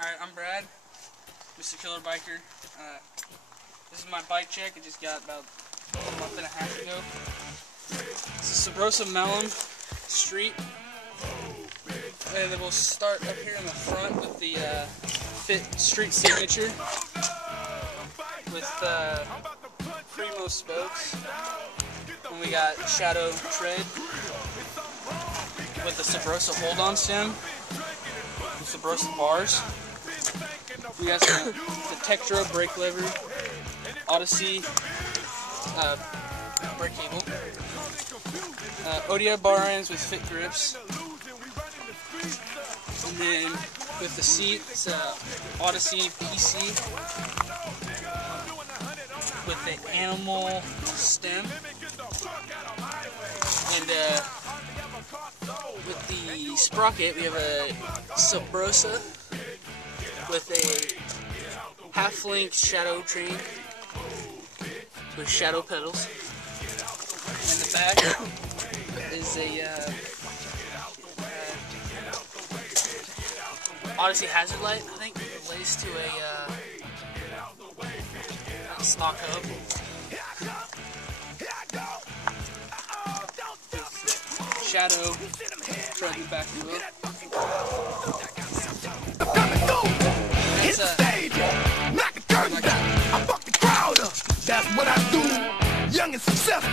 Alright, I'm Brad, Mr. Killer Biker. This is my bike check. I just got about a month and a half ago. This is Subrosa Malum Street. And then we'll start up here in the front with the Fit Street Signature with Primo spokes. And we got Shadow Tread with the Subrosa hold-on stem, the Subrosa bars. We got the Tektro brake lever, Odyssey brake cable, ODI bar ends with fit grips, and then with the seat, it's Odyssey PC with the animal stem, and with the sprocket we have a Subrosa with a half-length shadow train with shadow pedals. In the back is a Odyssey hazard light, I think, laced to a stock hub. Shadow tread in the back wheel. Knock the curtain down, I fuck the crowd up. That's what I do, young and successful.